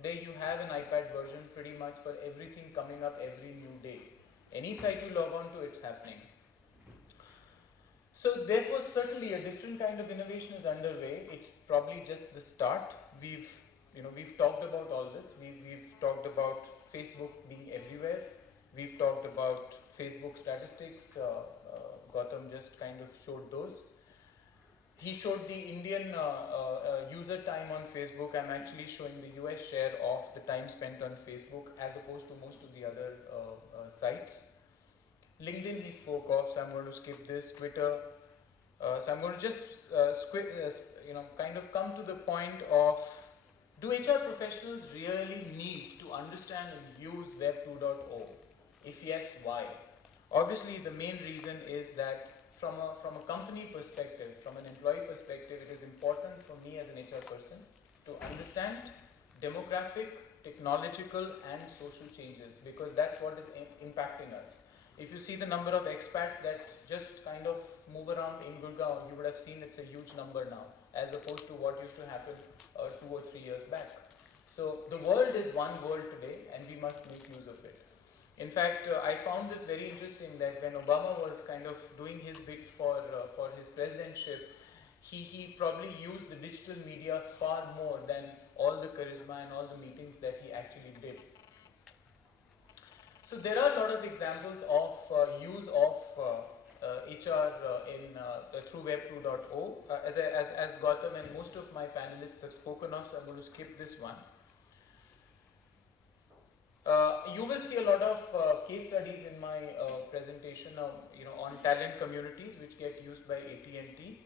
Today you have an iPad version pretty much for everything coming up every new day. Any site you log on to, it's happening. So therefore, certainly a different kind of innovation is underway. It's probably just the start. We've talked about all this. We've talked about Facebook being everywhere. We've talked about Facebook statistics. Gautam just kind of showed those. He showed the Indian user time on Facebook. I'm actually showing the US share of the time spent on Facebook as opposed to most of the other sites. LinkedIn he spoke of, so I'm going to skip this. Twitter. So I'm going to just kind of come to the point of, do HR professionals really need to understand and use Web 2.0? If yes, why? Obviously, the main reason is that from a company perspective, from an employee perspective, it is important for me as an HR person to understand demographic, technological, and social changes, because that's what is impacting us. If you see the number of expats that just kind of move around in Gurgaon, you would have seen it's a huge number now, as opposed to what used to happen 2 or 3 years back. So the world is one world today, and we must make use of it. In fact, I found this very interesting that when Obama was kind of doing his bid for his presidentship, he probably used the digital media far more than all the charisma and all the meetings that he actually did. So there are a lot of examples of use of HR through Web 2.0, as Gautam and most of my panelists have spoken of, so I'm going to skip this one. You will see a lot of case studies in my presentation on talent communities which get used by AT&T.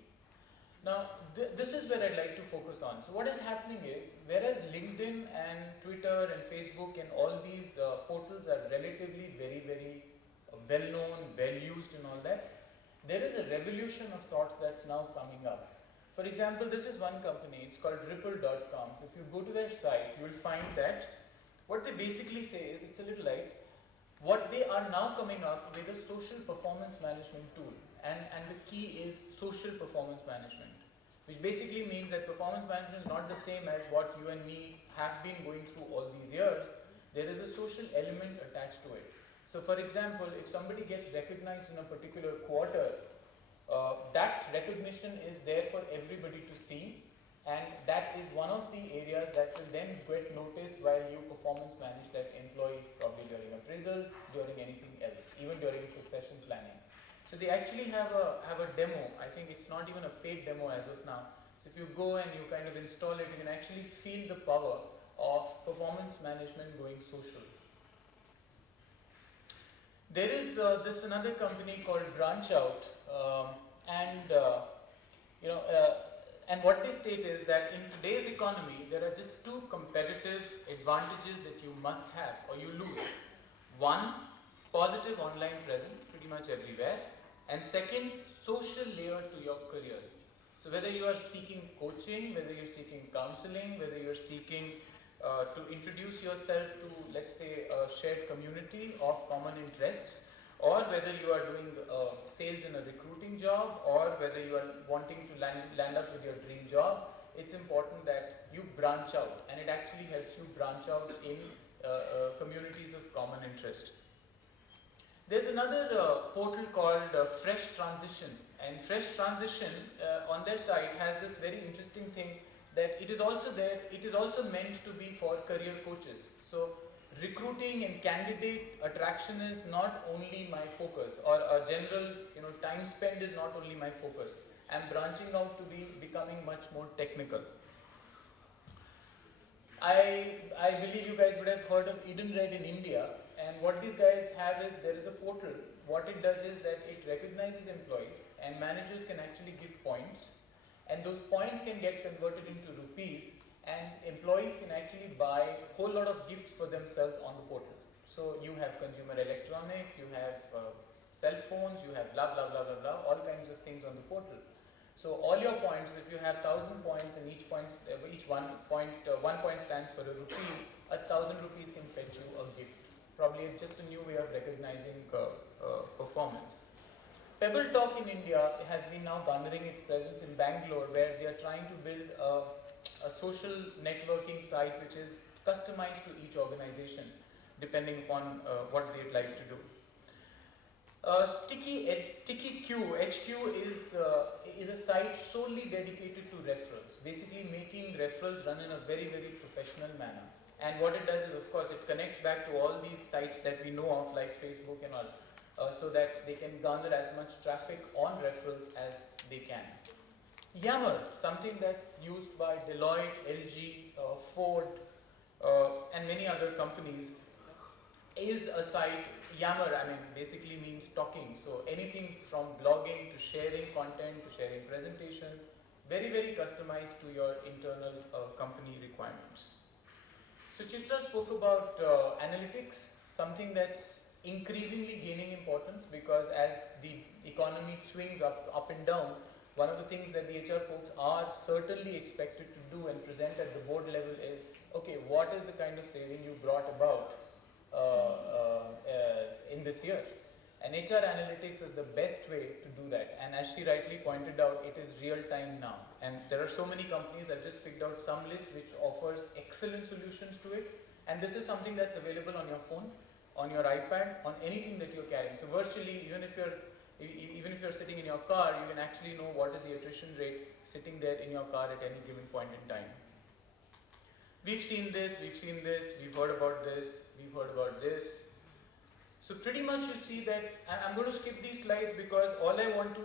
Now, this is where I'd like to focus on. So what is happening is, whereas LinkedIn and Twitter and Facebook and all these portals are relatively very, very well-known, well-used and all that, there is a revolution of sorts that's now coming up. For example, this is one company, it's called Ripple.com. So if you go to their site, you will find that what they basically say is, it's a little like, what they are now coming up with a social performance management tool. And the key is social performance management, which basically means that performance management is not the same as what you and me have been going through all these years. There is a social element attached to it. So for example, if somebody gets recognized in a particular quarter, that recognition is there for everybody to see, and that is one of the areas that will then get noticed while you performance manage that employee, probably during appraisal, during anything else, even during succession planning. So they actually have a demo. I think it's not even a paid demo as of now. So if you go and you kind of install it, you can actually feel the power of performance management going social. There is this another company called BranchOut, and what they state is that in today's economy, there are just two competitive advantages that you must have or you lose. One, positive online presence pretty much everywhere. And second, social layer to your career. So whether you are seeking coaching, whether you're seeking counseling, whether you're seeking to introduce yourself to, let's say, a shared community of common interests, or whether you are doing sales in a recruiting job, or whether you are wanting to land up with your dream job, it's important that you branch out, and it actually helps you branch out in communities of common interest. There's another portal called Fresh Transition, and Fresh Transition on their site has this very interesting thing that it is also meant to be for career coaches. So recruiting and candidate attraction is not only my focus, or a general time spent is not only my focus. I'm branching out to becoming much more technical. I believe you guys would have heard of Edenred in India, and what these guys have is, there is a portal. What it does is that it recognizes employees, and managers can actually give points, and those points can get converted into rupees, and employees can actually buy a whole lot of gifts for themselves on the portal. So you have consumer electronics, you have cell phones, you have blah blah blah blah blah, all kinds of things on the portal. So all your points, if you have 1,000 points and each one point stands for a rupee, 1,000 rupees can fetch you a gift. Probably just a new way of recognizing performance. Pebble Talk in India has been now garnering its presence in Bangalore, where they are trying to build a social networking site which is customized to each organization, depending upon what they'd like to do. Sticky Q, HQ is a site solely dedicated to referrals, basically making referrals run in a very, very professional manner. And what it does is, of course, it connects back to all these sites that we know of, like Facebook and all, so that they can garner as much traffic on referrals as they can. Yammer, something that's used by Deloitte, LG, Ford, and many other companies, is a site. Yammer, I mean, basically means talking. So anything from blogging to sharing content to sharing presentations, very, very customized to your internal company requirements. So Chitra spoke about analytics, something that's increasingly gaining importance, because as the economy swings up and down, one of the things that the HR folks are certainly expected to do and present at the board level is, okay, what is the kind of saving you brought about in this year? And HR analytics is the best way to do that. And as she rightly pointed out, it is real time now. And there are so many companies. I've just picked out some list which offers excellent solutions to it. And this is something that's available on your phone, on your iPad, on anything that you're carrying. So virtually, even if you're sitting in your car, you can actually know what is the attrition rate sitting there in your car at any given point in time. We've seen this, we've heard about this, we've heard about this. So pretty much you see that, and I'm going to skip these slides because all I want to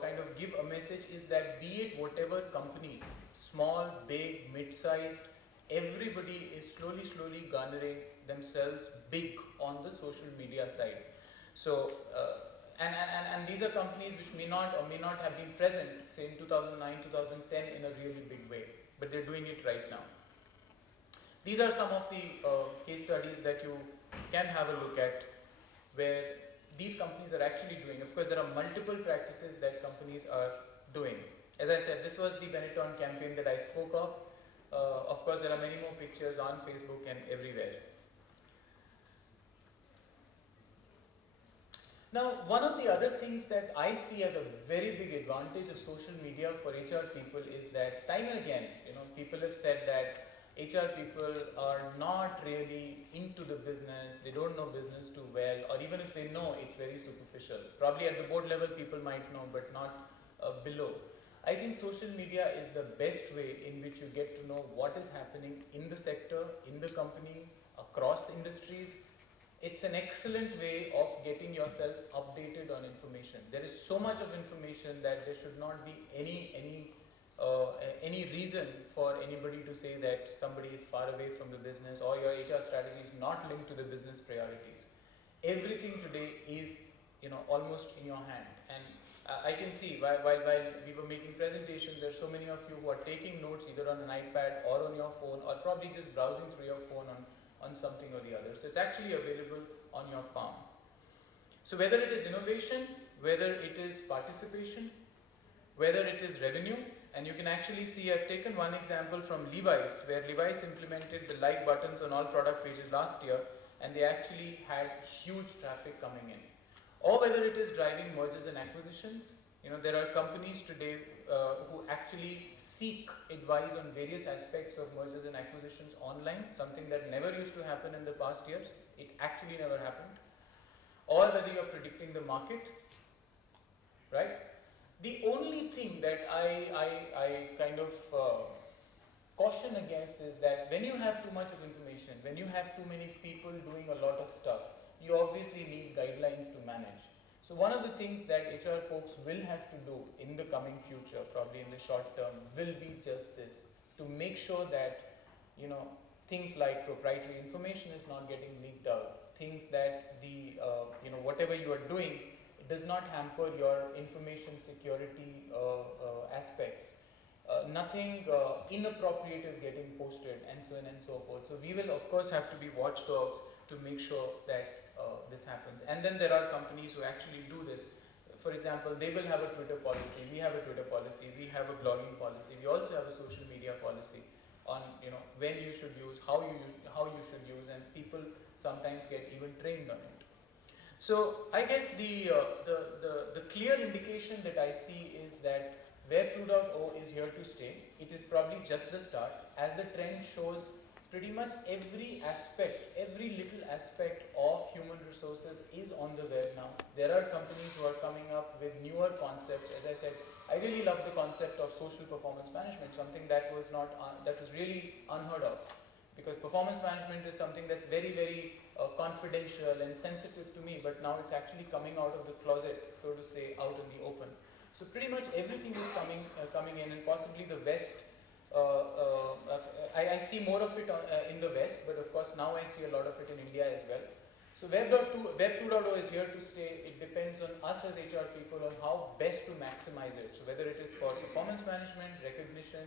kind of give a message is that, be it whatever company, small, big, mid-sized, everybody is slowly garnering themselves big on the social media side. So, and these are companies which may not have been present, say in 2009, 2010 in a really big way, but they're doing it right now. These are some of the case studies that you can have a look at, where these companies are actually doing. Of course, there are multiple practices that companies are doing. As I said, this was the Benetton campaign that I spoke of. Of course, there are many more pictures on Facebook and everywhere. Now, one of the other things that I see as a very big advantage of social media for HR people is that, time and again, people have said that HR people are not really into the business, they don't know business too well, or even if they know, it's very superficial. Probably at the board level, people might know, but not below. I think social media is the best way in which you get to know what is happening in the sector, in the company, across industries. It's an excellent way of getting yourself updated on information. There is so much of information that there should not be any reason for anybody to say that somebody is far away from the business or your HR strategy is not linked to the business priorities. Everything today is, almost in your hand. And I can see while we were making presentations, there's so many of you who are taking notes either on an iPad or on your phone, or probably just browsing through your phone on something or the other. So it's actually available on your palm. So whether it is innovation, whether it is participation, whether it is revenue, and you can actually see, I've taken one example from Levi's, where Levi's implemented the like buttons on all product pages last year, and they actually had huge traffic coming in. Or whether it is driving mergers and acquisitions. There are companies today who actually seek advice on various aspects of mergers and acquisitions online, something that never used to happen in the past years. It actually never happened. Or whether you're predicting the market, right? The only thing that I kind of caution against is that when you have too much of information, when you have too many people doing a lot of stuff, you obviously need guidelines to manage. So one of the things that HR folks will have to do in the coming future, probably in the short term, will be just this, to make sure that, things like proprietary information is not getting leaked out, things that the, whatever you are doing, it does not hamper your information security aspects. Nothing inappropriate is getting posted, and so on and so forth. So we will, of course, have to be watchdogs to make sure that this happens. And then there are companies who actually do this. For example, they will have a Twitter policy, we have a Twitter policy, we have a blogging policy, we also have a social media policy on when you should use, how you should use, and people sometimes get even trained on it. So I guess the clear indication that I see is that Web 2.0 is here to stay. It is probably just the start. As the trend shows, pretty much every aspect, every little aspect of human resources is on the web now. There are companies who are coming up with newer concepts. As I said, I really love the concept of social performance management, something that was not that was really unheard of, because performance management is something that's very, very confidential and sensitive to me, but now it's actually coming out of the closet, so to say, out in the open. So pretty much everything is coming in, and possibly the West. I see more of it in the West, but of course now I see a lot of it in India as well. So Web 2.0 is here to stay. It depends on us as HR people on how best to maximize it. So whether it is for performance management, recognition,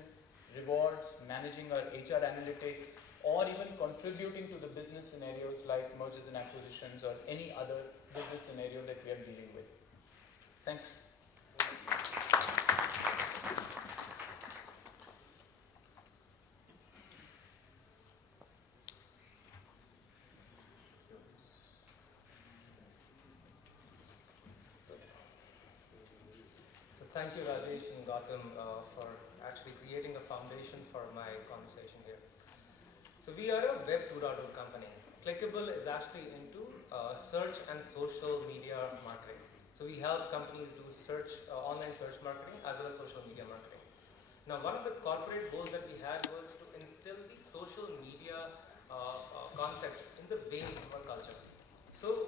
rewards, managing our HR analytics, or even contributing to the business scenarios like mergers and acquisitions or any other business scenario that we are dealing with. Thanks. Thank you, Rajesh and Gautam, for actually creating a foundation for my conversation here. So we are a Web 2.0 company. Clickable is actually into search and social media marketing. So we help companies do search, online search marketing as well as social media marketing. Now, one of the corporate goals that we had was to instill the social media concepts in the veins of our culture. So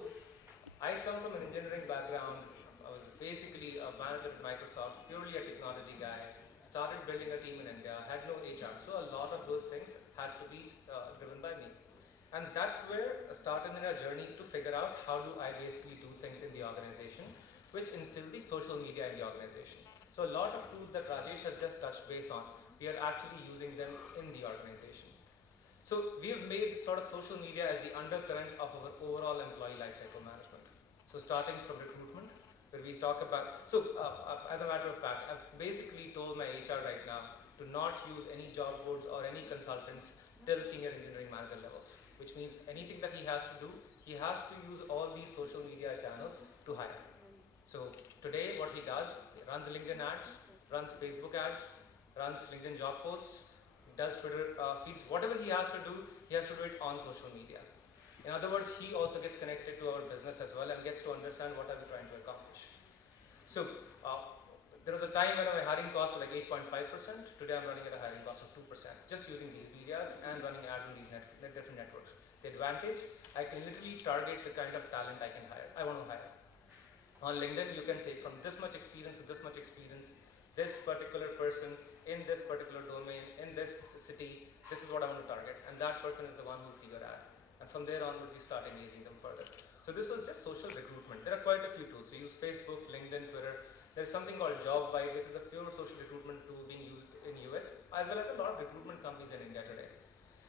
I come from an engineering background. I was basically a manager at Microsoft, purely a technology guy, started building a team in India, had no HR. So a lot of those things had to be driven by me. And that's where I started in a journey to figure out how do I basically do things in the organization, which instilled the social media in the organization. So a lot of tools that Rajesh has just touched base on, we are actually using them in the organization. So we have made sort of social media as the undercurrent of our overall employee lifecycle management. So starting from recruitment, where we talk about, as a matter of fact, I've basically told my HR right now to not use any job boards or any consultants till senior engineering manager levels, which means anything that he has to do, he has to use all these social media channels to hire. So today what he does, he runs LinkedIn ads, runs Facebook ads, runs LinkedIn job posts, does Twitter feeds, whatever he has to do it on social media. In other words, he also gets connected to our business as well and gets to understand what are we trying to accomplish. So there was a time when our hiring costs were like 8.5%. Today I'm running at a hiring cost of 2%, just using these medias and running ads on these different networks. The advantage, I can literally target the kind of talent I want to hire. On LinkedIn, you can say from this much experience to this much experience, this particular person in this particular domain, in this city, this is what I want to target. And that person is the one who will see your ad. And from there onwards, you start engaging them further. So this was just social recruitment. There are quite a few tools. So use Facebook, LinkedIn, Twitter. There's something called JobVibe, which is a pure social recruitment tool being used in US, as well as a lot of recruitment companies in India today.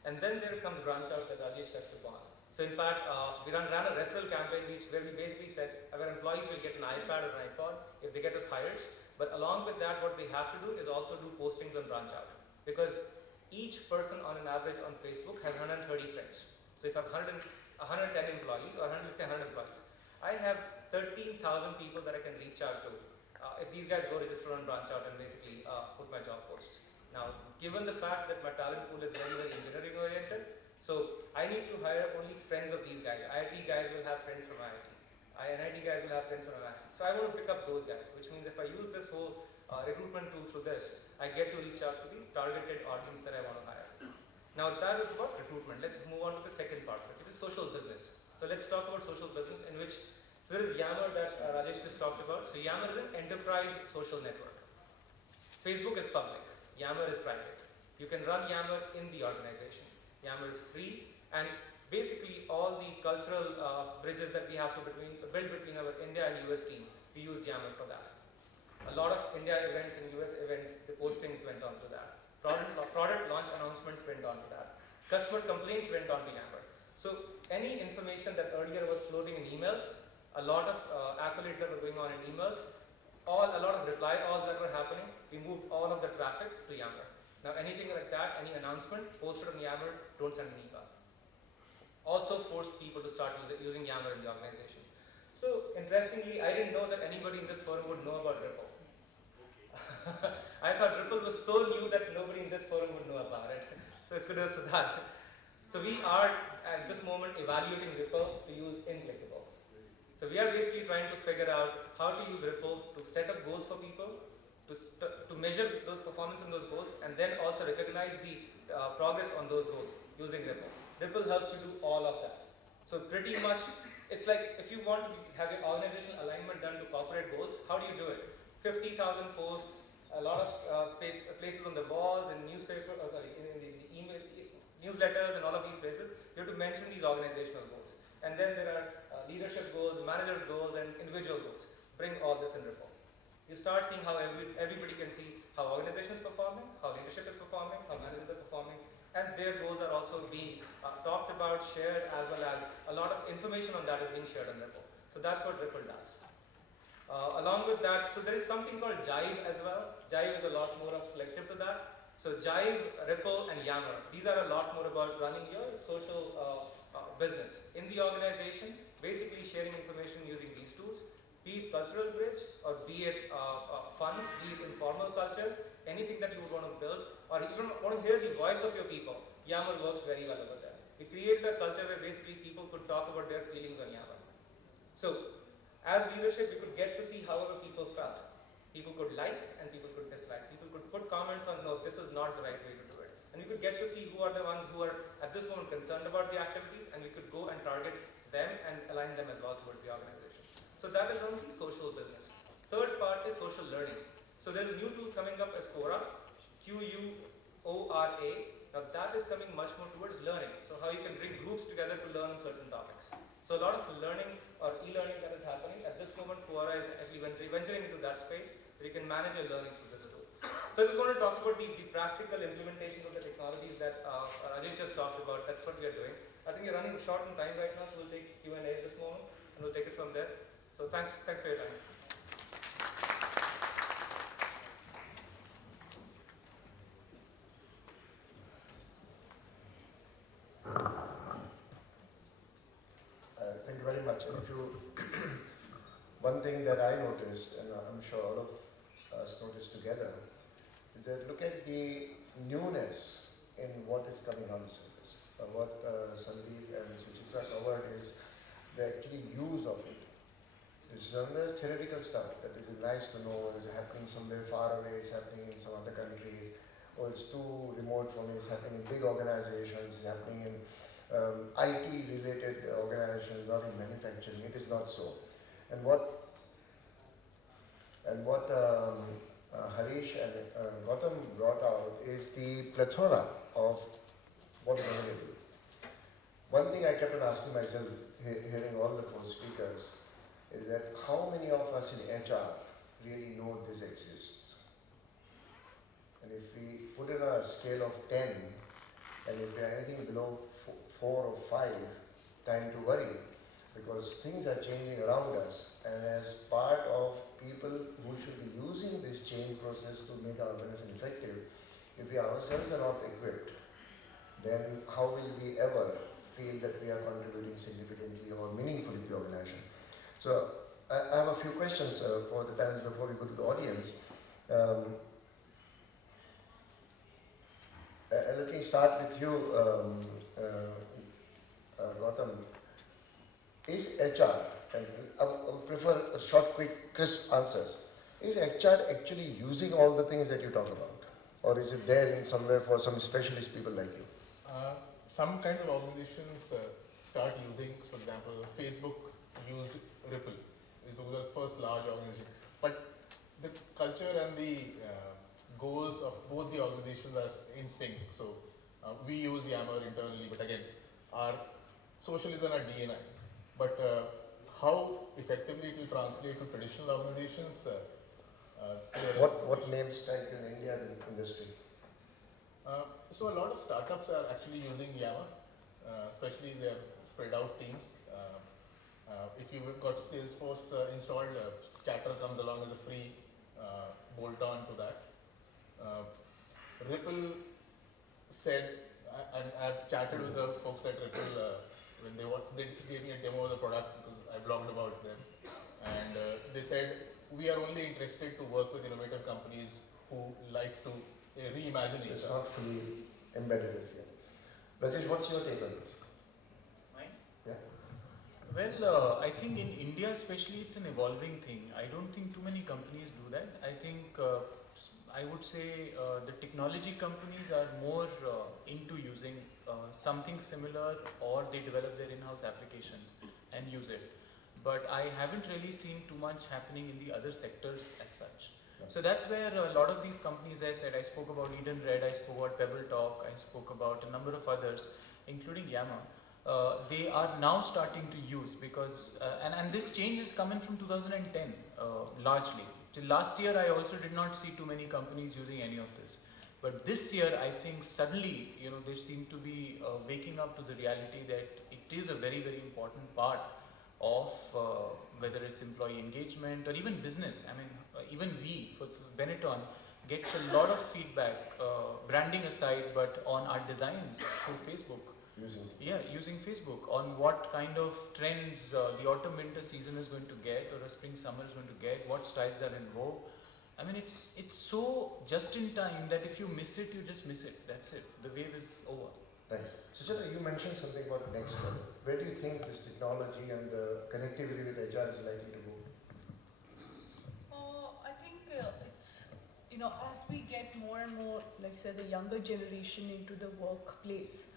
And then there comes branch out that Rajesh touched upon. So in fact, we ran a referral campaign where we basically said our employees will get an iPad or an iPod if they get us hires. But along with that, what they have to do is also do postings on branch out. Because each person on an average on Facebook has 130 friends. So if I have 110 employees, or let's say 100 employees, I have 13,000 people that I can reach out to. If these guys go register on branch out and basically put my job posts. Now, given the fact that my talent pool is very, very engineering oriented, so I need to hire only friends of these guys. IIT guys will have friends from IIT. NIT guys will have friends from MIT. So I want to pick up those guys, which means if I use this whole recruitment tool through this, I get to reach out to the targeted audience that I want to hire. Now that is about recruitment. Let's move on to the second part, which is social business. So let's talk about social business, in which there is Yammer that Rajesh just talked about. So Yammer is an enterprise social network. Facebook is public, Yammer is private. You can run Yammer in the organization. Yammer is free, and basically all the cultural bridges that we have to build between our India and US team, we used Yammer for that. A lot of India events and US events, the postings went on to that. Product launch announcements went on to that. Customer complaints went on to Yammer. So any information that earlier was floating in emails, a lot of accolades that were going on in emails, a lot of reply alls that were happening, we moved all of the traffic to Yammer. Now anything like that, any announcement posted on Yammer, don't send an email. Also forced people to start using Yammer in the organization. So interestingly, I didn't know that anybody in this firm would know about Ripple. I thought Ripple was so new that nobody in this forum would know about it. So kudos to that. So we are at this moment evaluating Ripple to use in Clickable. So we are basically trying to figure out how to use Ripple to set up goals for people, to measure those performance in those goals, and then also recognize the progress on those goals using Ripple. Ripple helps you do all of that. So pretty much, it's like if you want to have your organizational alignment done to corporate goals, how do you do it? 50,000 posts, a lot of places on the walls, in newspaper, in the email, newsletters, and all of these places. You have to mention these organizational goals. And then there are leadership goals, managers' goals, and individual goals. Bring all this in Ripple. You start seeing how everybody can see how organization is performing, how leadership is performing, how managers are performing, and their goals are also being talked about, shared, as well as a lot of information on that is being shared on Ripple. So that's what Ripple does. Along with that, so there is something called Jive as well. Jive is a lot more of collective to that. So Jive, Ripple, and Yammer, these are a lot more about running your social business in the organization, basically sharing information using these tools, be it cultural bridge, or be it fun, be it informal culture, anything that you would want to build, or even want to hear the voice of your people. Yammer works very well over there. We created a culture where basically people could talk about their feelings on Yammer. So, as leadership, we could get to see however people felt. People could like and people could dislike. People could put comments on, no, this is not the right way to do it. And we could get to see who are the ones who are at this moment concerned about the activities, and we could go and target them and align them as well towards the organization. So that is on the social business. Third part is social learning. So there's a new tool coming up as Quora, Quora. Now that is coming much more towards learning. So how you can bring groups together to learn certain topics. So a lot of learning or e-learning that is happening. At this moment, Quora is actually venturing into that space where you can manage your learning through this tool. So I just want to talk about the practical implementation of the technologies that Rajesh just talked about. That's what we are doing. I think we're running short on time right now, so we'll take Q&A at this moment, and we'll take it from there. So thanks for your time. Thank you very much. And if you, one thing that I noticed, and I'm sure all of us noticed together, is that look at the newness in what is coming on the surface. What Sandeep and Suchitra covered is the actually use of it. This is another theoretical stuff that is nice to know is happening somewhere far away, it's happening in some other countries, or it's too remote for me, it's happening in big organizations, it's happening in IT-related organizations, not in manufacturing. It is not so. And what Harish and Gautam brought out is the plethora of what is available. One thing I kept on asking myself, hearing all the four speakers, is that how many of us in HR really know this exists? And if we put in a scale of 10, and if we are anything below 4 or 5, time to worry, because things are changing around us, and as part of people who should be using this change process to make our organization effective, if we ourselves are not equipped, then how will we ever feel that we are contributing significantly or meaningfully to the organization? So I have a few questions for the panel before we go to the audience. Let me start with you, Gautam. Is HR, and I would prefer a short, quick, crisp answers, is HR actually using all the things that you talk about? Or is it there in somewhere for some specialist people like you? Some kinds of organizations start using, for example, Facebook used Ripple. It was the first large organization. But the culture and the goals of both the organizations are in sync. So we use Yammer internally, but again, our social is in our DNA. But how effectively it will translate to traditional organizations? What names tag in Indian industry? So a lot of startups are actually using Yammer, especially they have spread out teams. If you've got Salesforce installed, Chatter comes along as a free bolt-on to that. Ripple said, and I've chatted with the folks at Ripple when they gave me a demo of the product because I blogged about them, and they said we are only interested to work with innovative companies who like to reimagine So it's HR. not fully embedded as yet. Rajesh, what's your take on this? Mine? Yeah. Well, I think in India especially it's an evolving thing. I don't think too many companies do that. I think I would say the technology companies are more into using something similar, or they develop their in-house applications and use it. But I haven't really seen too much happening in the other sectors as such. So that's where a lot of these companies, I said, I spoke about Eden Red, I spoke about Pebble Talk, I spoke about a number of others, including Yammer. They are now starting to use, because and this change is coming from 2010 largely. Till last year I also did not see too many companies using any of this, but this year I think suddenly they seem to be waking up to the reality that it is a very, very important part of whether it's employee engagement or even business. I mean, even we for Benetton gets a lot of feedback, branding aside, but on our designs through Facebook. Using Facebook, on what kind of trends the autumn-winter season is going to get, or a spring-summer is going to get, what styles are in vogue. I mean, it's so just in time that if you miss it, you just miss it. That's it. The wave is over. Thanks. Sucheta, you mentioned something about next level. Where do you think this technology and connectivity with HR is likely to go? I think it's, as we get more and more, like say, the younger generation into the workplace,